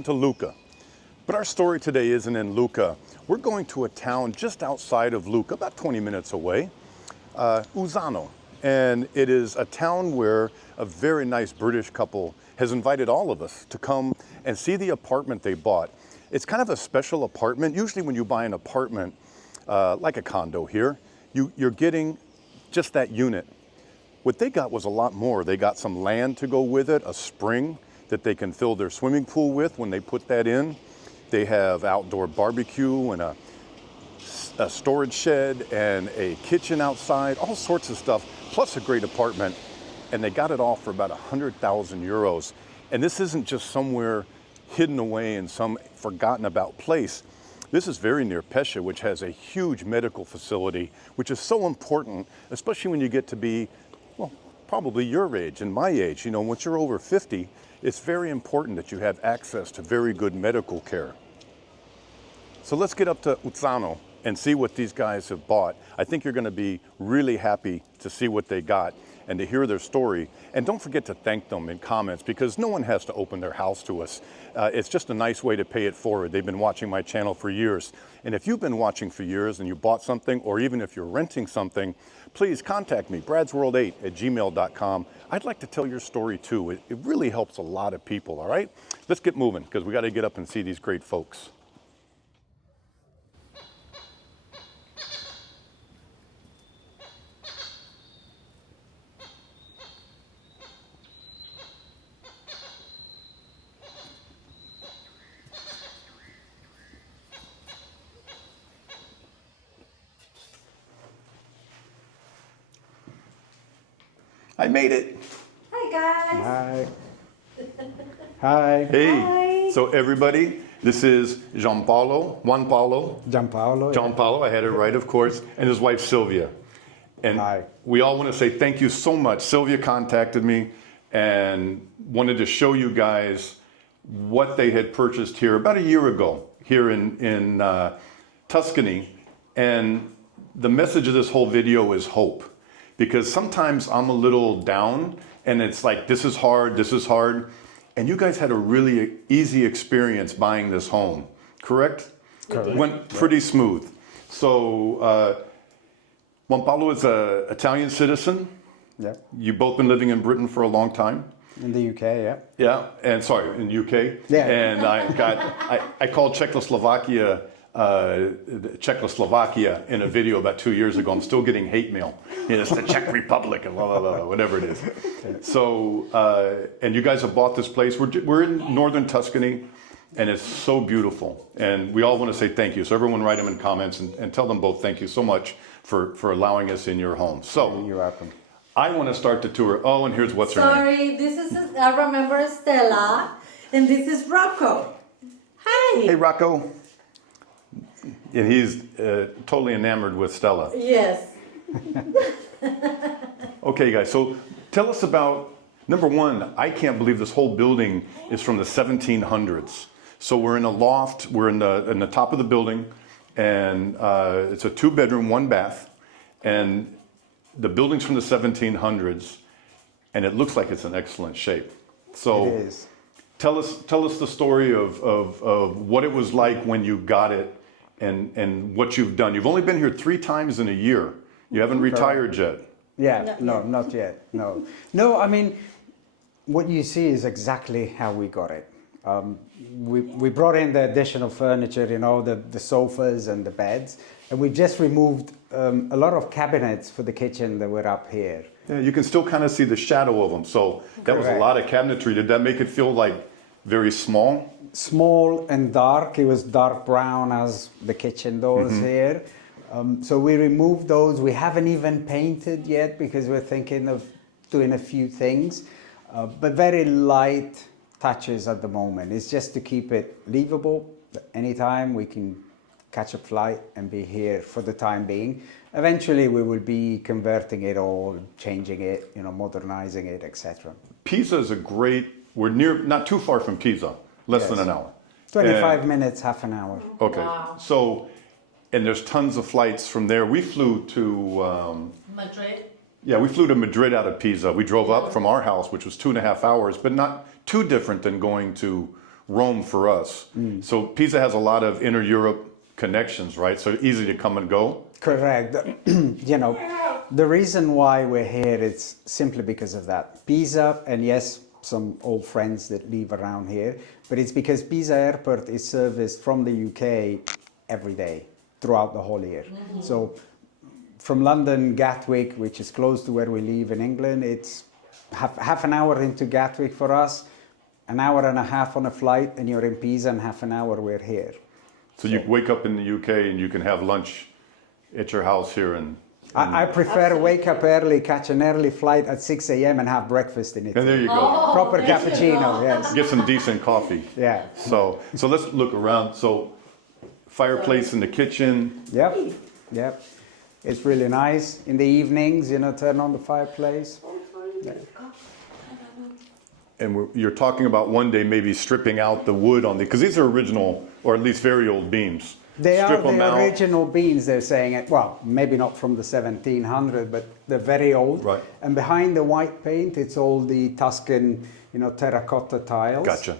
welcome to Lucca. But our story today isn't in Lucca. We're going to a town just outside of Lucca, about 20 minutes away, Uzzano. And it is a town where a very nice British couple has invited all of us to come and see the apartment they bought. It's kind of a special apartment. Usually when you buy an apartment, like a condo here, you're getting just that unit. What they got was a lot more. They got some land to go with it, a spring that they can fill their swimming pool with when they put that in. They have outdoor barbecue and a storage shed and a kitchen outside, all sorts of stuff, plus a great apartment. And they got it all for about 100,000 euros. And this isn't just somewhere hidden away in some forgotten about place. This is very near Pescia, which has a huge medical facility, which is so important, especially when you get to be, well, probably your age and my age. You know, once you're over 50, it's very important that you have access to very good medical care. So let's get up to Uzzano and see what these guys have bought. I think you're going to be really happy to see what they got and to hear their story. And don't forget to thank them in comments, because no one has to open their house to us. It's just a nice way to pay it forward. They've been watching my channel for years. And if you've been watching for years and you bought something, or even if you're renting something, please contact me, bradsworld8@gmail.com. I'd like to tell your story too. It really helps a lot of people, all right? Let's get moving, because we got to get up and see these great folks. I made it. Hi guys. Hi. Hi. Hey. Hi. So everybody, this is Juan Paulo. Gianpaolo. I had it right, of course, and his wife Sylvia. And Hi. we all want to say thank you so much. Sylvia contacted me and wanted to show you guys what they had purchased here about a year ago here in Tuscany. And the message of this whole video is hope. Because sometimes I'm a little down and it's like, this is hard. And you guys had a really easy experience buying this home, correct? Correct. Went pretty smooth. So Juan Paulo is an Italian citizen. Yeah. You've both been living in Britain for a long time. In the UK, yeah. Yeah, and sorry, in UK. Yeah. And I called Czechoslovakia in a video about 2 years ago. I'm still getting hate mail. You know, it's the Czech Republic and blah, blah, blah, whatever it is. So, and you guys have bought this place. We're in northern Tuscany, and it's so beautiful. And we all want to say thank you. So everyone write them in comments and tell them both thank you so much for allowing us in your home. So, You're welcome. I want to start the tour. Oh, and here's what's her name. Sorry, this is, I remember Stella, and this is Rocco. Hi. Hey, Rocco. And he's totally enamored with Stella. Yes. Okay, guys, so tell us about, number one, I can't believe this whole building is from the 1700s. So we're in a loft, we're in the top of the building, and it's a 2-bedroom, 1 bath, and the building's from the 1700s, and it looks like it's in excellent shape. So It is. tell us the story of what it was like when you got it, and what you've done. You've only been here 3 times in a year. You haven't retired yet. Yeah, no, not yet. No. No, I mean, what you see is exactly how we got it. We brought in the additional furniture, you know, the sofas and the beds, and we just removed a lot of cabinets for the kitchen that were up here. Yeah, you can still kind of see the shadow of them. So that was a Correct. lot of cabinetry. Did that make it feel like very small? Small and dark. It was dark brown as the kitchen doors here. So we removed those. We haven't even painted yet because we're thinking of doing a few things, but very light touches at the moment. It's just to keep it livable. Anytime we can catch a flight and be here for the time being. Eventually we will be converting it all, changing it, you know, modernizing it, etc. Pisa is a great, we're not too far from Pisa, less than an hour. 25 minutes, half an hour. Okay, Wow. so, and there's tons of flights from there. We flew to, Madrid. yeah, we flew to Madrid out of Pisa. We drove up from our house, which was 2.5 hours, but not too different than going to Rome for us. So Pisa has a lot of inner Europe connections, right? So easy to come and go. Correct. You know, the reason why we're here is simply because of that. Pisa, and yes, some old friends that live around here, but it's because Pisa Airport is serviced from the UK every day throughout the whole year. So from London, Gatwick, which is close to where we live in England, it's half an hour into Gatwick for us, an hour and a half on a flight, and you're in Pisa, and half an hour we're here. So you wake up in the UK and you can have lunch at your house here and I prefer wake up early, catch an early flight at 6 a.m. and have breakfast in it. there you go. Oh, Proper there you cappuccino, go. yes. Get some decent coffee. Yeah. So let's look around. So fireplace in the kitchen. Yep. Yep. It's really nice. In the evenings, you know, turn on the fireplace. And you're talking about one day maybe stripping out the wood on because these are original or at least very old beams. They Strip are them the out. original beams, they're saying it. Well, maybe not from the 1700s, but they're very old. Right. And behind the white paint, it's all the Tuscan, you know, terracotta tiles. Gotcha.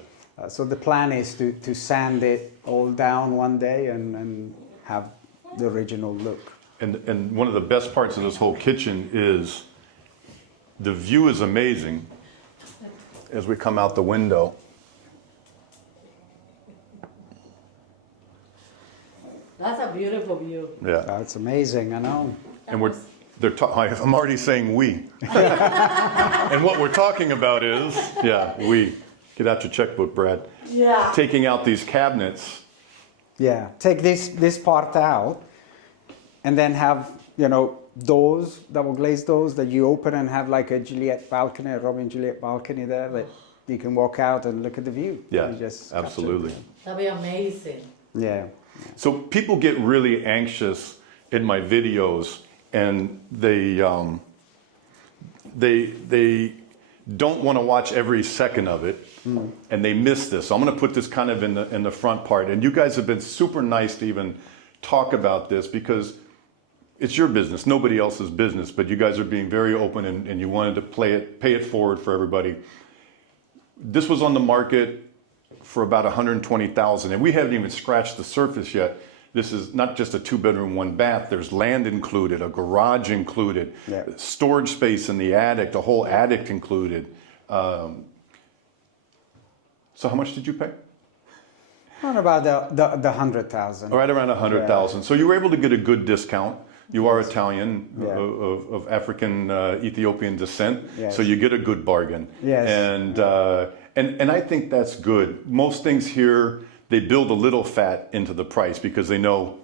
So the plan is to sand it all down one day and have the original look. And one of the best parts of this whole kitchen is the view is amazing as we come out the window. That's a beautiful view. Yeah. That's amazing, I know. And I'm already saying we. And what we're talking about is, we. Get out your checkbook, Brad. Yeah. Taking out these cabinets. Yeah, take this part out and then have, you know, doors, double glazed doors that you open and have like a Juliet balcony, a Romeo and Juliet balcony there that you can walk out and look at the view. Yeah, You just absolutely. That'd be amazing. Yeah. So people get really anxious in my videos, and they don't want to watch every second of it, and they miss this. So I'm going to put this kind of in the front part. And you guys have been super nice to even talk about this because it's your business, nobody else's business. But you guys are being very open, and you wanted to pay it forward for everybody. This was on the market for about 120,000, and we haven't even scratched the surface yet. This is not just a 2-bedroom, 1-bath. There's land included, a garage included, storage space in the attic, the whole attic included. So how much did you pay? What about the 100,000? Right around 100,000. So you were able to get a good discount. You are Italian, of African Ethiopian descent, so you get a good bargain. Yes. And I think that's good. Most things here, they build a little fat into the price because they know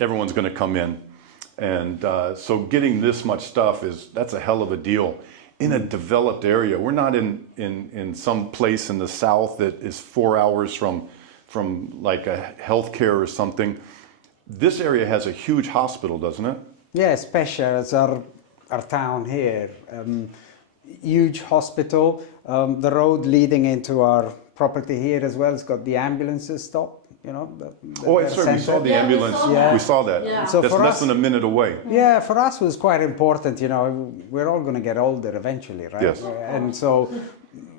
everyone's going to come in. And so getting this much stuff that's a hell of a deal in a developed area. We're not in some place in the south that is 4 hours from like a healthcare or something. This area has a huge hospital, doesn't it? Yes, Pescia is our town here. Huge hospital. The road leading into our property here as well has got the ambulances stop. You know. We saw the ambulance. Yeah. We saw that. Yeah. So That's for less us- than a minute away. Yeah, for us it was quite important. You know, we're all going to get older eventually, right? Yes. And so,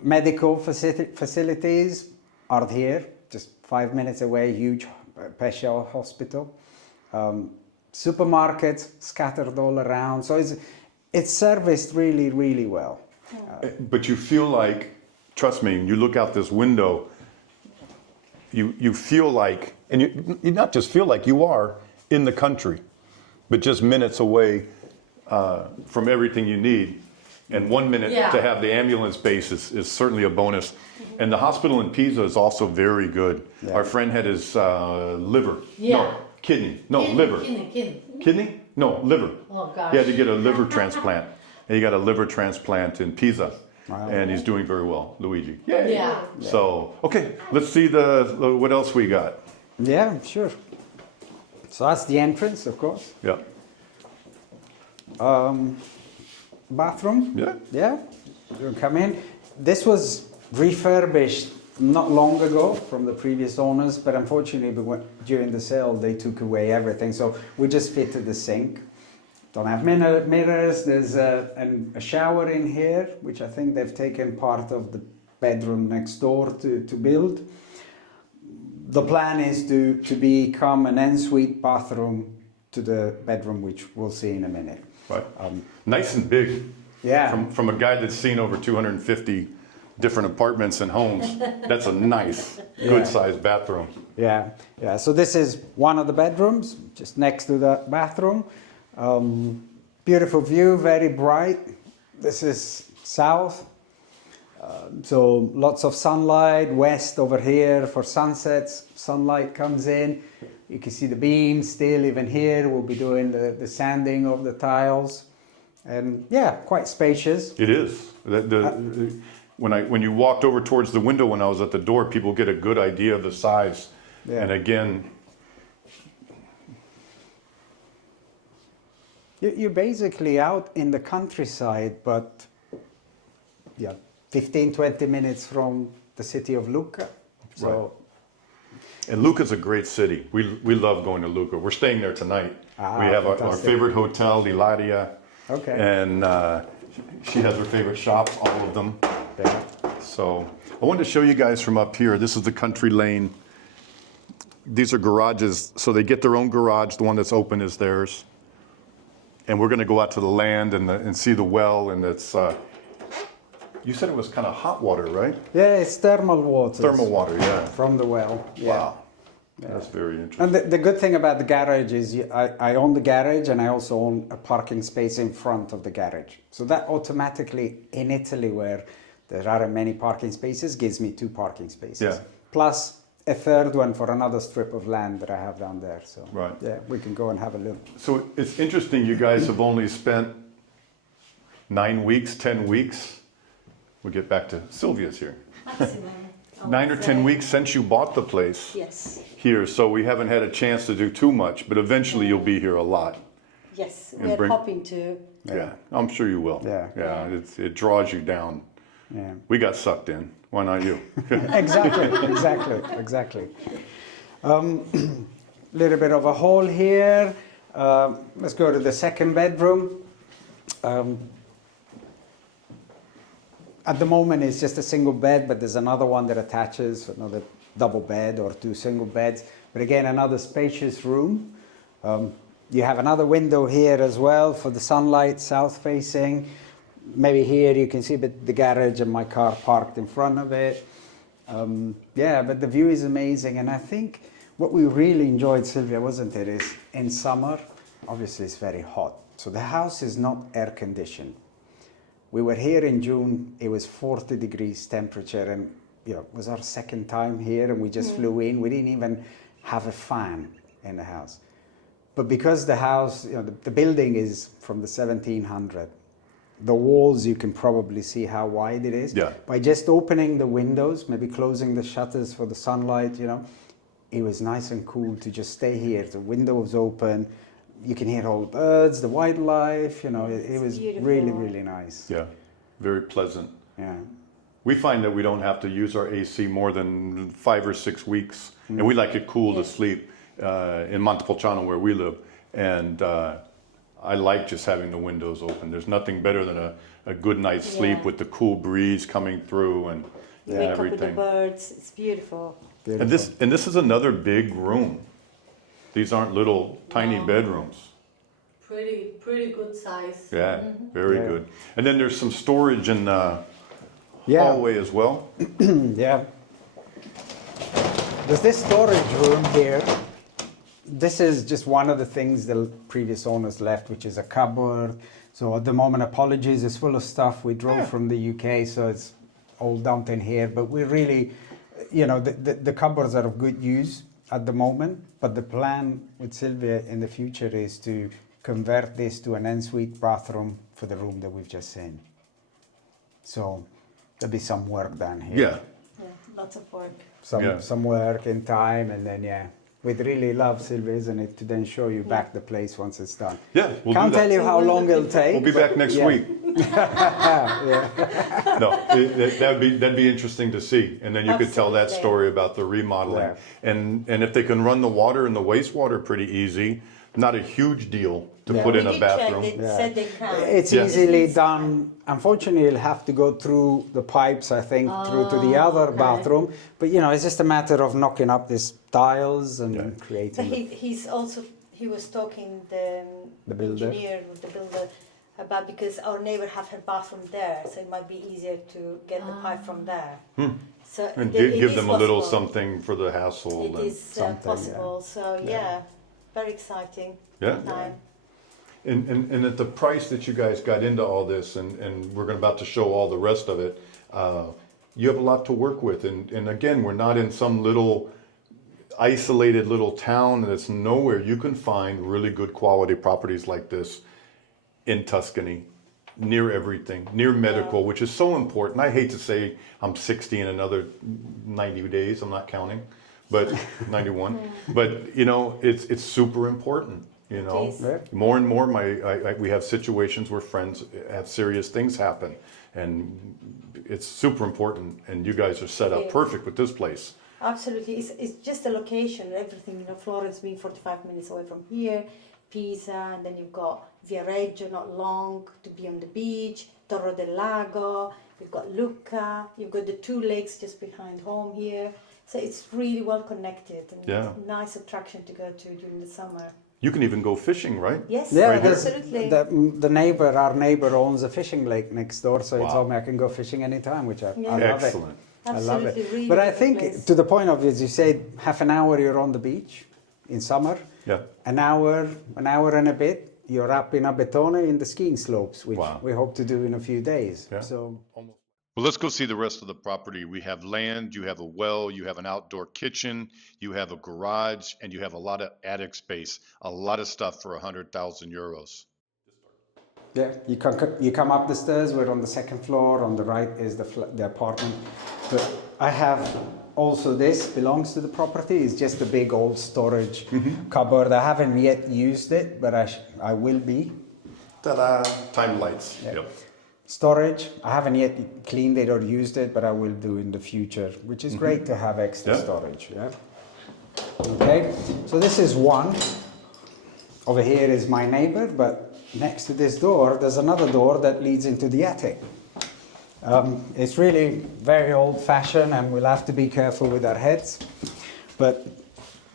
medical facilities are here, just 5 minutes away. Huge Pescia hospital. Supermarkets scattered all around. So it's serviced really, really well. But you feel like, trust me, you look out this window, you feel like, and you not just feel like, you are in the country, but just minutes away from everything you need. And 1 minute to have the ambulance base is certainly a bonus. And the hospital in Pisa is also very good. Yeah. Our friend had his liver. Yeah. No, kidney. No, liver. Kidney. Kidney? No, liver. Oh, gosh. He had to get a liver transplant. And he got a liver transplant in Pisa. Wow. And he's doing very well, Luigi. Yay. Yeah. So, okay, let's see what else we got. Yeah, sure. So that's the entrance, of course. Yeah. Bathroom. Yeah. Yeah. You come in. This was refurbished not long ago from the previous owners, but unfortunately during the sale they took away everything. So we just fitted the sink. Don't have mirrors. There's a shower in here, which I think they've taken part of the bedroom next door to build. the plan is to become an ensuite bathroom to the bedroom, which we'll see in a minute. Right. Nice and big. Yeah. From a guy that's seen over 250 different apartments and homes, that's a nice, good-sized bathroom. Yeah, yeah. So this is one of the bedrooms, just next to the bathroom. Beautiful view, very bright. This is south. So lots of sunlight. West over here for sunsets, sunlight comes in. You can see the beams still even here. We'll be doing the sanding of the tiles. And yeah, quite spacious. It is. When you walked over towards the window when I was at the door, people get a good idea of the size. Yeah. And again, You're basically out in the countryside, but yeah, 15, 20 minutes from the city of Lucca. So, right. And Lucca's a great city. We love going to Lucca. We're staying there tonight. We have our favorite hotel, Ilaria. Okay. And she has her favorite shops, all of them. Yeah. So I wanted to show you guys from up here. This is the country lane. These are garages, so they get their own garage. The one that's open is theirs. And we're going to go out to the land and see the well. And it's, you said it was kind of hot water, right? Yeah, it's thermal water. Thermal water, yeah. From the well. Yeah. Wow. Yeah. That's very interesting. And the good thing about the garage is I own the garage and I also own a parking space in front of the garage. So that automatically, in Italy where there aren't many parking spaces, gives me 2 parking spaces. Yeah. Plus a third one for another strip of land that I have down there. So Right. yeah, we can go and have a look. So it's interesting you guys have only spent 9 weeks, 10 weeks. We'll get back to Sylvia's here. Maximum. 9 or 10 weeks since you bought the place Yes. here, so we haven't had a chance to do too much, but eventually you'll be here a lot. Yes, And we're bring- hoping to. Yeah, I'm sure you will. Yeah. Yeah, it draws you down. Yeah. We got sucked in. Why not you? Exactly. Little bit of a hall here. Let's go to the second bedroom. At the moment, it's just a single bed, but there's another one that attaches, another double bed or 2 single beds. But again, another spacious room. You have another window here as well for the sunlight, south facing. Maybe here you can see the garage and my car parked in front of it. Yeah, but the view is amazing. And I think what we really enjoyed, Sylvia, wasn't it, is in summer, obviously it's very hot. So the house is not air conditioned. We were here in June, it was 40 degrees temperature, and it was our second time here, and we just flew in. We didn't even have a fan in the house. But because the house, the building is from the 1700s, the walls, you can probably see how wide it is. Yeah. By just opening the windows, maybe closing the shutters for the sunlight, it was nice and cool to just stay here. The window was open. You can hear all the birds, the wildlife, it was beautiful. really, really nice. Yeah, very pleasant. Yeah. We find that we don't have to use our AC more than 5 or 6 weeks, and we like it cool to sleep in Montepulciano where we live. And I like just having the windows open. There's nothing better than a good night's sleep with the cool breeze coming through and Wake up with the everything. birds. It's beautiful. And this is another big room. These aren't little tiny bedrooms. Pretty good size. Yeah, very Yeah. good. And then there's some storage in the Yeah. hallway as well. Yeah. There's this storage room here. This is just one of the things the previous owners left, which is a cupboard. So at the moment, apologies, it's full of stuff. We drove from the UK, so it's all dumped in here. But we really, the cupboards are of good use at the moment. But the plan with Sylvia in the future is to convert this to an ensuite bathroom for the room that we've just seen. So there'll be some work done here. Yeah. Yeah, lots of work. Some work and time, and then we'd really love, Sylvia, isn't it, to then show you back the place once it's done. Yeah, we'll Can't do that. tell you how long it'll take. We'll be back next Yeah. week. No, that'd be interesting to see, and then you could tell that Absolutely. story about the remodeling, and if they can run the water and the wastewater pretty easy, not a huge deal to Yeah. put in We a did check, bathroom. they said they can. It's Yeah. easily done. Unfortunately, you'll have to go through the pipes, I think, through to the other okay. bathroom. But you know, it's just a matter of knocking up these tiles and Yeah. But creating. he was talking The builder. engineer with the builder about, because our neighbor have her bathroom there, so it might be easier to get the pipe from there. So And it give is them a little possible. something for the hassle. It and, is something, possible. So yeah, very exciting Yeah. time. And at the price that you guys got into all this, and we're about to show all the rest of it, you have a lot to work with. And again, we're not in some little isolated little town that's nowhere. You can find really good quality properties like this in Tuscany, near everything, near medical, which is so important. I hate to say I'm 60 in another 90 days, I'm not counting, but 91. But you know, it's super important. You know, is. Yeah. more and more, we have situations where friends have serious things happen, and it's super important. And you guys are set up Yeah. perfect with this place. Absolutely, it's just the location, everything. You know, Florence being 45 minutes away from here, Pisa, and then you've got Viareggio, not long to be on the beach, Torre del Lago. You've got Lucca. You've got the two lakes just behind home here. So it's really well connected and Yeah. nice attraction to go to during the summer. You can even go fishing, right? Yes, Yeah, Right here. absolutely. our neighbor owns a fishing lake next door, so he Wow. told me I can go fishing anytime, which I love it. Excellent. I love it. Absolutely, really But I good think place. to the point of, as you said, half an hour you're on the beach in summer. Yeah. An hour and a bit, you're up in Abetone in the skiing slopes, which Wow. we hope to do in a few days. Yeah. So Well, let's go see the rest of the property. We have land, you have a well, you have an outdoor kitchen, you have a garage, and you have a lot of attic space, a lot of stuff for 100,000 euros. yeah, you come up the stairs. We're on the second floor. On the right is the apartment. But I have also this belongs to the property. It's just a big old storage cupboard. I haven't yet used it, but I will be. Ta-da! Time lights. Yeah. Yep. Storage, I haven't yet cleaned it or used it, but I will do in the future, which is great to have extra Yeah. storage. Yeah. Okay, so this is one. Over here is my neighbor, but next to this door, there's another door that leads into the attic. It's really very old-fashioned, and we'll have to be careful with our heads. But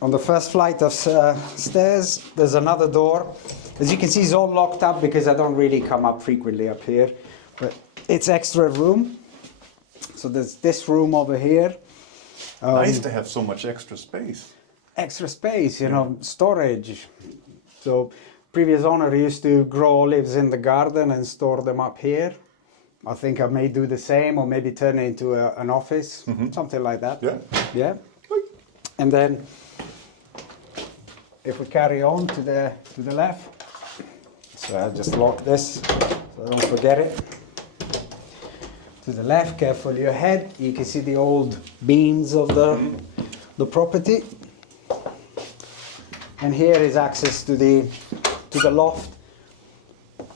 on the first flight of stairs, there's another door. As you can see, it's all locked up because I don't really come up frequently up here. But it's extra room. So there's this room over here. Nice to have so much extra space. Extra space, you know, storage. So previous owner used to grow olives in the garden and store them up here. I think I may do the same, or maybe turn it into an office, something like that. Yeah. Yeah. And then if we carry on to the left, so I just lock this so I don't forget it. To the left, careful your head. You can see the old beams of the property. And here is access to the loft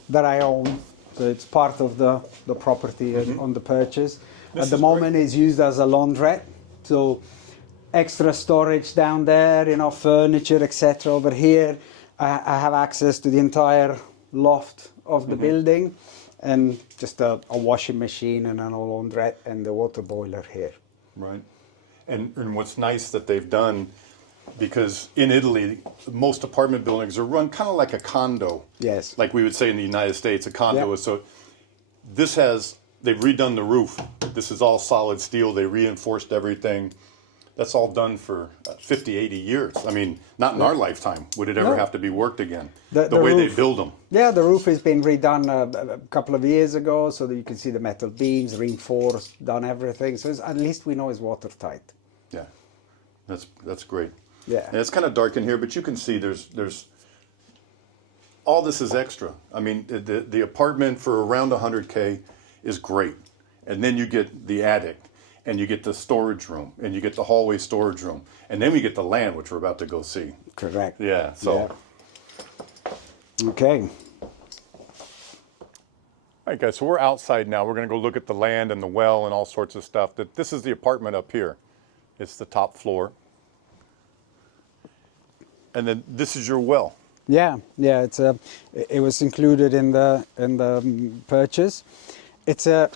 that I own. So it's part of the property on the purchase. At the moment, it's used as a laundrette. So extra storage down there, you know, furniture, etc. Over here, I have access to the entire loft of the building, and just a washing machine and a laundrette and the water boiler here. Right. And what's nice that they've done, because in Italy, most apartment buildings are run kind of like a condo. Yes. Like we would say in the United States, a condo Yeah. is so. They've redone the roof. This is all solid steel. They reinforced everything. That's all done for 50, 80 years. I mean, not in our lifetime would it ever No. have to be worked again. The The way they roof. build them. Yeah, the roof has been redone a couple of years ago, so that you can see the metal beams, reinforced, done everything. So at least we know it's watertight. Yeah, that's great. Yeah. And it's kind of dark in here, but you can see there's all this is extra. I mean, the apartment for around 100K is great, and then you get the attic, and you get the storage room, and you get the hallway storage room, and then we get the land, which we're about to go see. Correct. Yeah. So Yeah. Okay. All right, guys, so we're outside now. We're going to go look at the land and the well and all sorts of stuff. This is the apartment up here. It's the top floor. And then this is your well. Yeah, it was included in the purchase. It's a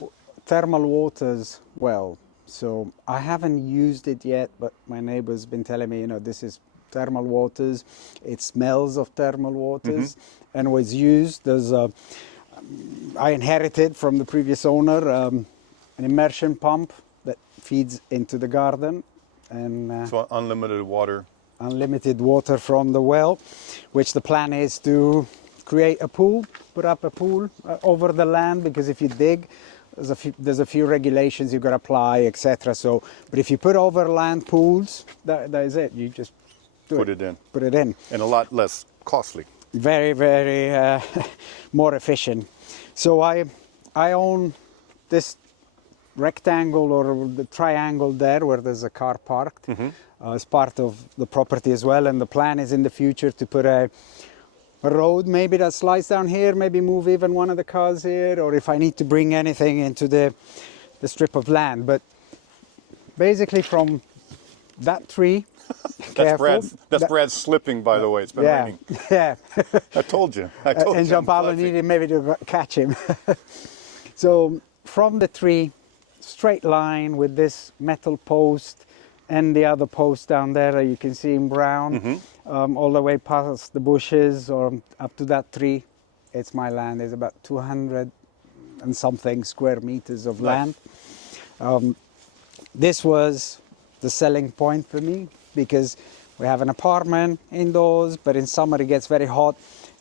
thermal waters well. So I haven't used it yet, but my neighbor's been telling me, this is thermal waters. It smells of thermal waters, and was used. I inherited from the previous owner an immersion pump that feeds into the garden, and So unlimited water. Unlimited water from the well, which the plan is to create a pool, put up a pool over the land, because if you dig, there's a few regulations you've got to apply, etc. So, but if you put over land pools, that is it. You just Put it in. Put it in. And a lot less costly. Very, very more efficient. So I own this rectangle or the triangle there where there's a car parked as part of the property as well. And the plan is in the future to put a road maybe that slides down here, maybe move even one of the cars here, or if I need to bring anything into the strip of land. But basically from that tree, That's Brad's slipping, by the way. It's been raining. Yeah. I told you. I told you. And Gianpaolo needed maybe to catch him. So from the tree, straight line with this metal post and the other post down there that you can see in brown, all the way past the bushes or up to that tree. It's my land. There's about 200 and something square meters of land. This was the selling point for me, because we have an apartment indoors, but in summer it gets very hot,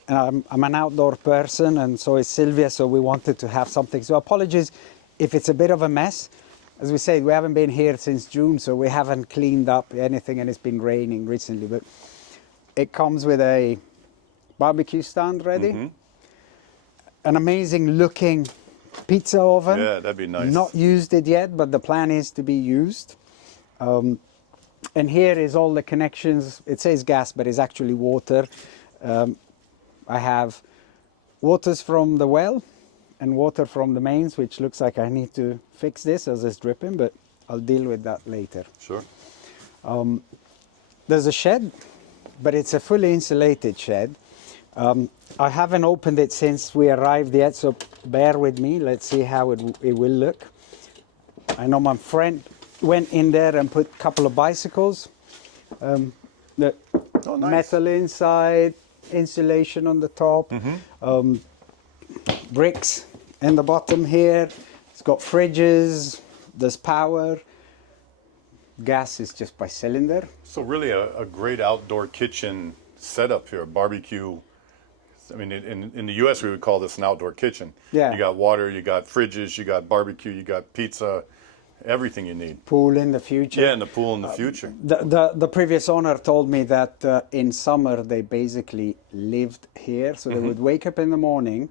and I'm an outdoor person, and so is Sylvia, so we wanted to have something. So apologies if it's a bit of a mess. As we said, we haven't been here since June, so we haven't cleaned up anything, and it's been raining recently, but it comes with a barbecue stand ready, an amazing looking pizza oven. Yeah, that'd be nice. Not used it yet, but the plan is to be used. And here is all the connections. It says gas, but it's actually water. I have waters from the well and water from the mains, which looks like I need to fix this as it's dripping, but I'll deal with that later. Sure. There's a shed, but it's a fully insulated shed. I haven't opened it since we arrived yet, so bear with me. Let's see how it will look. I know my friend went in there and put a couple of bicycles. The metal inside, insulation on the top, bricks in the bottom here. It's got fridges, there's power. Gas is just by cylinder. So really a great outdoor kitchen setup here, barbecue. I mean, in the U.S. we would call this an outdoor kitchen. Yeah. You got water, you got fridges, you got barbecue, you got pizza, everything you need. Pool in the future. Yeah, and the pool in the future. The previous owner told me that in summer they basically lived here. So they would wake up in the morning,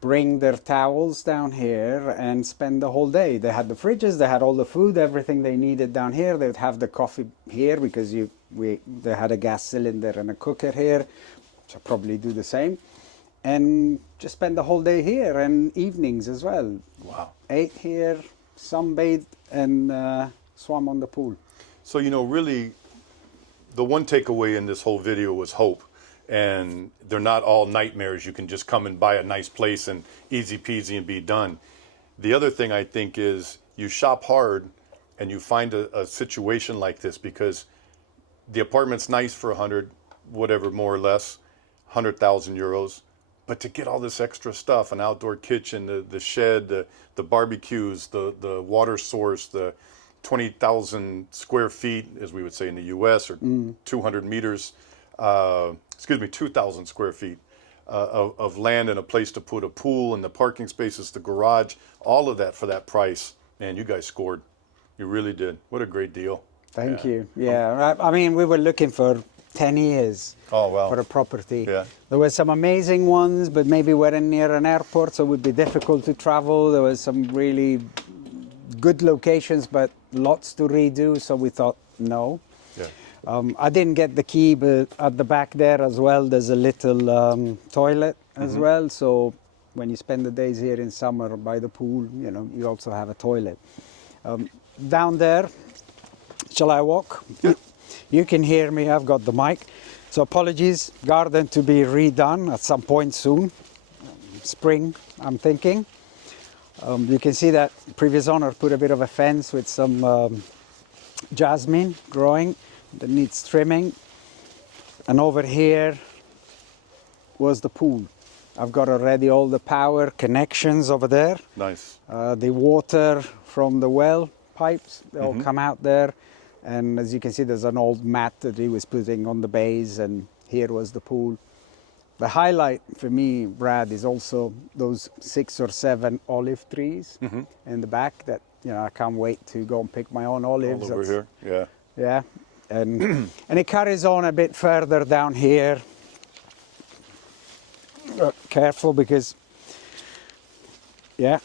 bring their towels down here and spend the whole day. They had the fridges, they had all the food, everything they needed down here. They would have the coffee here because they had a gas cylinder and a cooker here. So probably do the same. And just spend the whole day here and evenings as well. Wow. Ate here, sunbathed and swam on the pool. So, really, the one takeaway in this whole video was hope. And they're not all nightmares. You can just come and buy a nice place and easy peasy and be done. The other thing I think is you shop hard and you find a situation like this, because the apartment's nice for 100, whatever, more or less, 100,000 euros. But to get all this extra stuff, an outdoor kitchen, the shed, the barbecues, the water source, the 20,000 square feet, as we would say in the U.S., or 200 meters, 2,000 square feet of land and a place to put a pool and the parking spaces, the garage, all of that for that price. Man, you guys scored. You really did. What a great deal. Thank you. Yeah, I mean, we were looking for 10 years for a property. Yeah. There were some amazing ones, but maybe we're near an airport, so it would be difficult to travel. There was some really good locations, but lots to redo, so we thought no. Yeah. I didn't get the key, but at the back there as well, there's a little toilet as well, so when you spend the days here in summer by the pool, you know, you also have a toilet. Down there, shall I walk? Yeah. You can hear me, I've got the mic. So apologies, garden to be redone at some point soon. Spring, I'm thinking. You can see that previous owner put a bit of a fence with some jasmine growing that needs trimming. And over here was the pool. I've got already all the power connections over there. Nice. The water from the well pipes, they all come out there. And as you can see, there's an old mat that he was putting on the base, and here was the pool. The highlight for me, Brad, is also those 6 or 7 olive trees in the back that, you know, I can't wait to go and pick my own olives. All over here, yeah. Yeah, and and it carries on a bit further down here. Careful, because, yeah,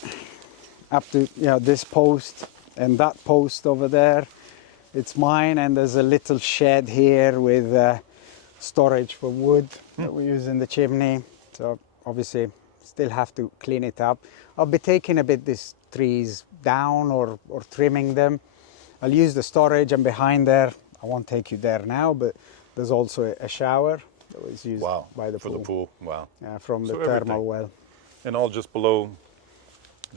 up to, you know, this post and that post over there, it's mine. And there's a little shed here with storage for wood that we use in the chimney. So obviously still have to clean it up. I'll be taking a bit these trees down or trimming them. I'll use the storage, and behind there, I won't take you there now, but there's also a shower that was used by the for pool. the pool, wow. From the So thermal everything. well. And all just below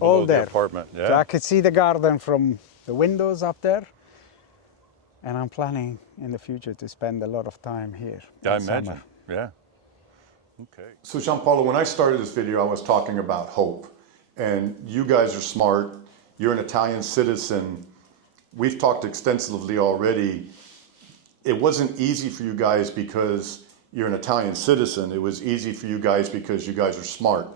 All the there. apartment, yeah. So I could see the garden from the windows up there. And I'm planning in the future to spend a lot of time here. I in imagine, summer. yeah. Okay. So Gianpaolo, when I started this video, I was talking about hope. And you guys are smart. You're an Italian citizen. We've talked extensively already. It wasn't easy for you guys because you're an Italian citizen. It was easy for you guys because you guys are smart.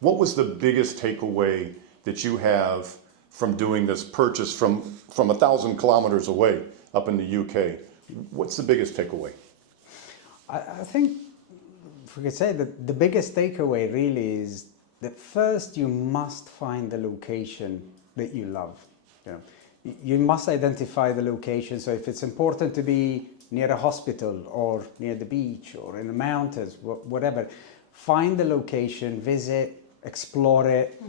What was the biggest takeaway that you have from doing this purchase from 1,000 kilometers away up in the UK? What's the biggest takeaway? I think, if we could say that the biggest takeaway really is that first you must find the location that you love. You know, you must identify the location. So if it's important to be near a hospital or near the beach or in the mountains, whatever, find the location, visit, explore it.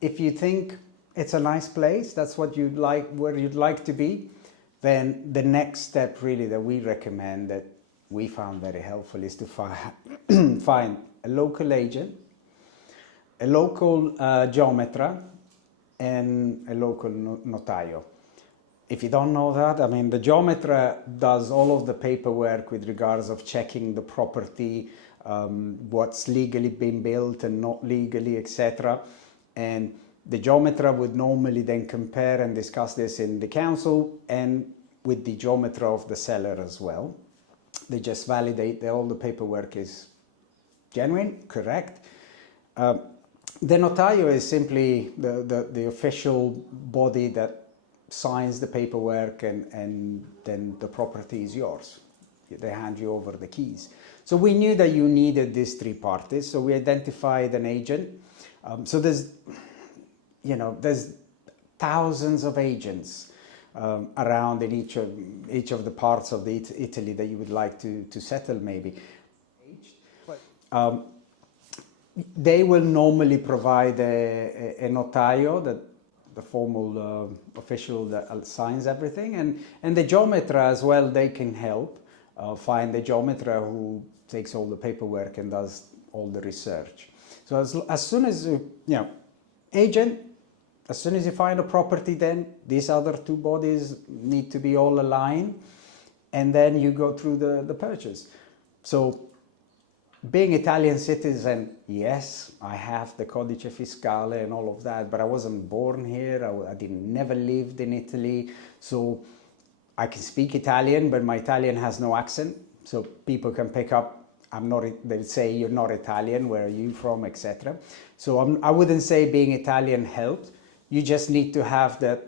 If you think it's a nice place, that's what you'd like, where you'd like to be, then the next step really that we recommend, that we found very helpful, is to find a local agent, a local geometra, and a local notario. If you don't know that, I mean, the geometra does all of the paperwork with regards of checking the property, what's legally been built and not legally, etc. And the geometra would normally then compare and discuss this in the council and with the geometra of the seller as well. They just validate that all the paperwork is genuine, correct. The notario is simply the official body that signs the paperwork, and then the property is yours. They hand you over the keys. So we knew that you needed these 3 parties, so we identified an agent. So there's thousands of agents around in each of the parts of Italy that you would like to settle maybe. They will normally provide a notario, the formal official that signs everything, and the geometra as well. They can help find the geometra who takes all the paperwork and does all the research. So as soon as agent, as soon as you find a property, then these other 2 bodies need to be all aligned, and then you go through the purchase. So being Italian citizen, yes, I have the codice fiscale and all of that, but I wasn't born here. I never lived in Italy, so I can speak Italian, but my Italian has no accent, so people can pick up. They'll say, you're not Italian, where are you from, etc. So I wouldn't say being Italian helped. You just need to have the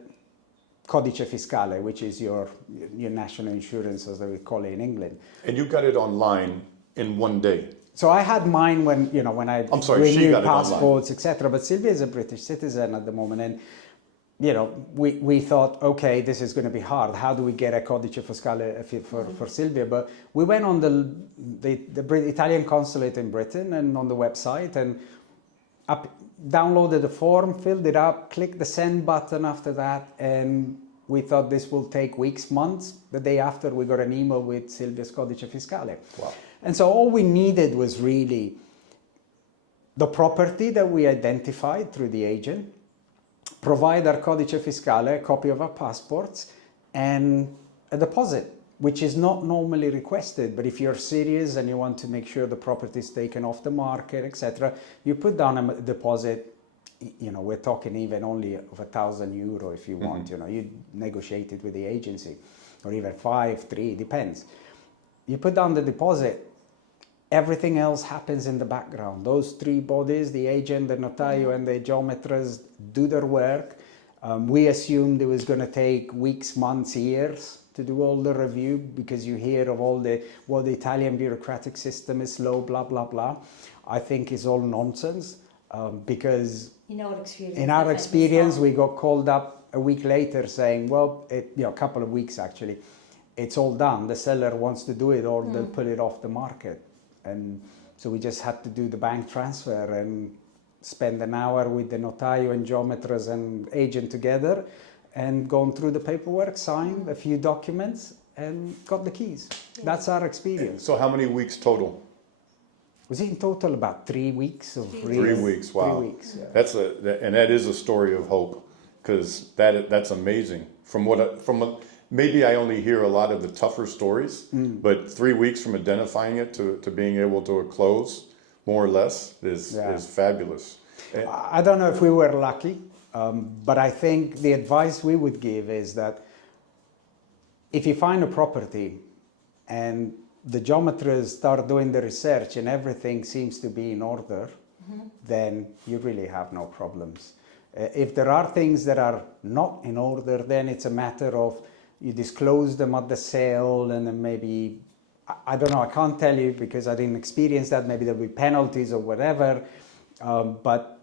codice fiscale, which is your national insurance, as they call it in England. And you got it online in 1 day? So I had mine when I renewed passports, etc. But Silvia is a British citizen at the moment, and we thought, okay, this is going to be hard. How do we get a codice fiscale for Silvia? But we went on the Italian consulate in Britain and on the website, and downloaded the form, filled it up, clicked the send button after that, and we thought this will take weeks, months. The day after, we got an email with Silvia's Codice Fiscale. Wow. And so all we needed was really the property that we identified through the agent, provide our Codice Fiscale, a copy of our passports, and a deposit, which is not normally requested, but if you're serious and you want to make sure the property is taken off the market, etc., you put down a deposit. You know, we're talking even only of €1,000 if you want. You know, you negotiate it with the agency, or even 5, 3, depends. You put down the deposit. Everything else happens in the background. Those 3 bodies, the agent, the notario, and the geometras, do their work. We assumed it was going to take weeks, months, years to do all the review, because you hear of all the Italian bureaucratic system is slow, blah, blah, blah. I think is all nonsense, because in our experience, we got called up a week later saying, well, a couple of weeks actually, it's all done. The seller wants to do it, or they'll put it off the market. And so we just had to do the bank transfer and spend an hour with the notario and geometras and agent together, and gone through the paperwork, signed a few documents, and got the keys. Yeah. That's our experience. So how many weeks total? Was it in total about 3 weeks? Of 3 weeks, wow. 3 weeks, yeah. That is a story of hope, because that's amazing. Maybe I only hear a lot of the tougher stories, but 3 weeks from identifying it to being able to close, more or less, is fabulous. I don't know if we were lucky, but I think the advice we would give is that if you find a property and the geometers start doing the research and everything seems to be in order, then you really have no problems. If there are things that are not in order, then it's a matter of you disclose them at the sale, and then maybe, I don't know, I can't tell you because I didn't experience that, maybe there'll be penalties or whatever, but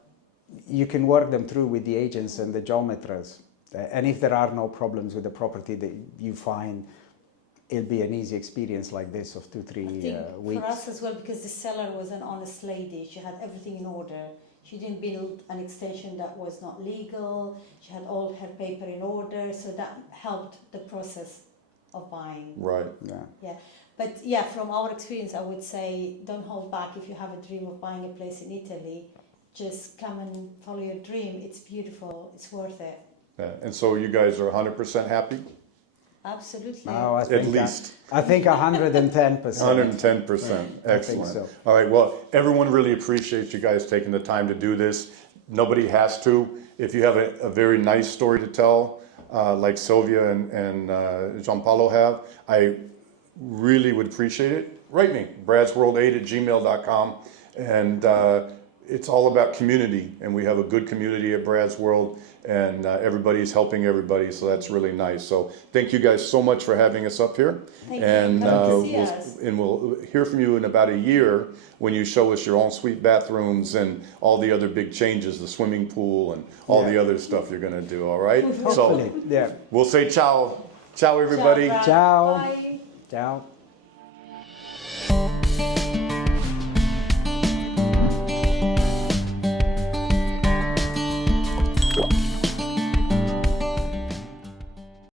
you can work them through with the agents and the geometras. And if there are no problems with the property that you find, it'll be an easy experience like this of 2-3 weeks. For us as well, because the seller was an honest lady, she had everything in order. She didn't build an extension that was not legal. She had all her paper in order, so that helped the process of buying. Right. Yeah. But yeah, from our experience, I would say don't hold back. If you have a dream of buying a place in Italy, just come and follow your dream. It's beautiful. It's worth it. Yeah. And so you guys are 100% happy? Absolutely. No, At least. I think 110%. 110%. Excellent. So. All right. Well, everyone really appreciates you guys taking the time to do this. Nobody has to. If you have a very nice story to tell, like Sylvia and Gianpaolo have, I really would appreciate it. Write me, bradsworld8@gmail.com. And it's all about community, and we have a good community at Brad's World, and everybody's helping everybody, so that's really nice. So thank you guys so much for having us up here. Thank you. And We'll we'll hear from you in about a year when you show us your ensuite bathrooms and all the other big changes, the swimming pool and all the other stuff you're going to do. All right. Hopefully, So we'll say ciao, ciao everybody. Ciao. Bye. Ciao.